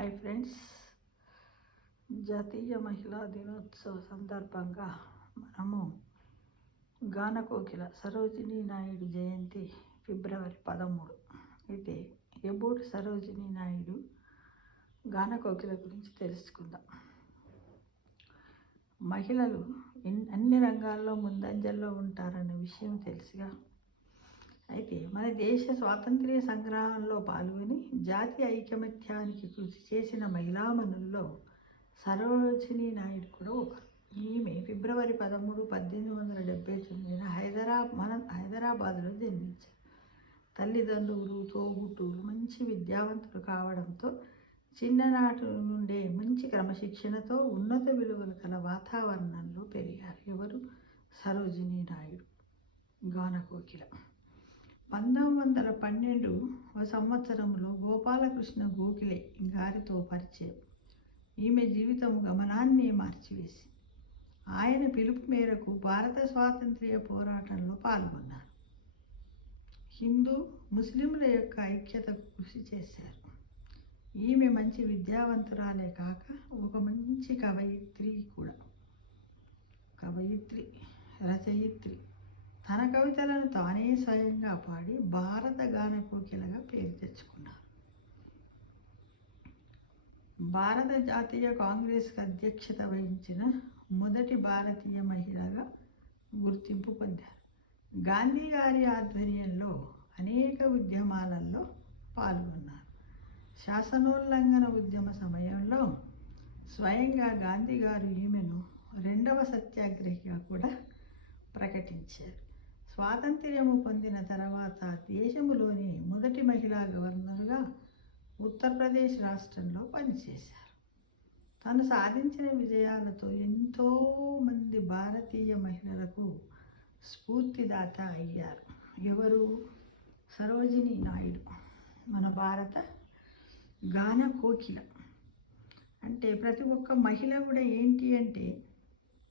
Hi friends, జాతీయ మహిళా దినోత్సవ సందర్భంగా మనము గానకోకిల సరోజినీ నాయుడు జయంతి ఫిబ్రవరి 13. అయితే ఎబోట్ సరోజినీ నాయుడు గానకోకిల గురించి తెలుసుకుందాం. మహిళలు అన్ని రంగాల్లో ముందంజల్లో ఉంటారన్న విషయం తెలుసుగా. అయితే మన దేశ స్వాతంత్ర్య సంగ్రామంలో పాల్గొని జాతీయ ఐకమత్యానికి కృషి చేసిన మహిళామణుల్లో సరోజినీ నాయుడు కూడా ఒకరు. ఈమె ఫిబ్రవరి 13, 1879 హైదరాబాద్లో జన్మించారు. తల్లిదండ్రులు, తోబుట్టువులు మంచి విద్యావంతులు కావడంతో చిన్ననాటి నుండే మంచి క్రమశిక్షణతో ఉన్నత విలువలు కల వాతావరణంలో పెరిగారు. ఎవరు? సరోజినీ నాయుడు గానకోకిల. 1912 సంవత్సరంలో గోపాలకృష్ణ గోఖలే గారితో పరిచయం ఈమె జీవితం గమనాన్ని మార్చివేసి ఆయన పిలుపు మేరకు భారత స్వాతంత్ర్య పోరాటంలో పాల్గొన్నారు. హిందూ ముస్లింల యొక్క ఐక్యతకు కృషి చేశారు. ఈమె మంచి విద్యావంతురాలే కాక ఒక మంచి కవయిత్రి కూడా. రచయిత్రి. తన కవితలను తానే స్వయంగా పాడి భారత గానకోకిలగా పేరు తెచ్చుకున్నారు. భారత జాతీయ కాంగ్రెస్కి అధ్యక్షత వహించిన మొదటి భారతీయ మహిళగా గుర్తింపు పొందారు. గాంధీ గారి ఆధ్వర్యంలో అనేక ఉద్యమాలలో పాల్గొన్నారు. శాసనోల్లంఘన ఉద్యమ సమయంలో స్వయంగా గాంధీ గారు ఈమెను 2వ సత్యాగ్రహిగా కూడా ప్రకటించారు. స్వాతంత్ర్యము పొందిన తర్వాత దేశంలోని మొదటి మహిళా గవర్నర్గా ఉత్తరప్రదేశ్ రాష్ట్రంలో పనిచేశారు. తను సాధించిన విజయాలతో ఎంతోమంది భారతీయ మహిళలకు స్ఫూర్తిదాత అయ్యారు. ఎవరు? సరోజినీ నాయుడు, మన భారత గానకోకిల. అంటే ప్రతి ఒక్క మహిళ కూడా ఏంటి అంటే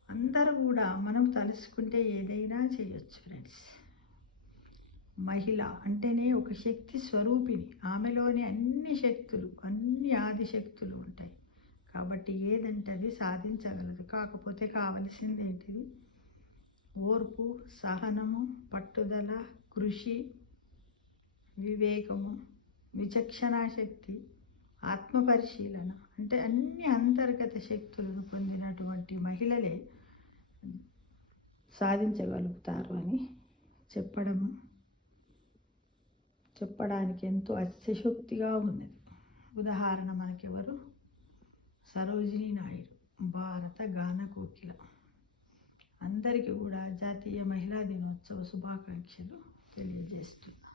అందరూ కూడా మనం తలుసుకుంటే ఏదైనా చేయొచ్చు ఫ్రెండ్స్. మహిళ అంటేనే ఒక శక్తి స్వరూపిణి. ఆమెలోని అన్ని శక్తులు, అన్ని ఆదిశక్తులు ఉంటాయి. కాబట్టి ఏదంటే అది సాధించగలదు. కాకపోతే కావలసింది ఏంటిది? ఓర్పు, సహనము, పట్టుదల, కృషి, వివేకము, విచక్షణాశక్తి, ఆత్మపరిశీలన. అంటే అన్ని అంతర్గత శక్తులను పొందినటువంటి మహిళలే సాధించగలుగుతారు అని చెప్పడానికి ఎంతో అతిశయోక్తిగా ఉన్నది. ఉదాహరణ మనకెవరు? సరోజినీ నాయుడు, భారత గానకోకిల. అందరికీ కూడా జాతీయ మహిళా దినోత్సవ శుభాకాంక్షలు తెలియజేస్తున్నా.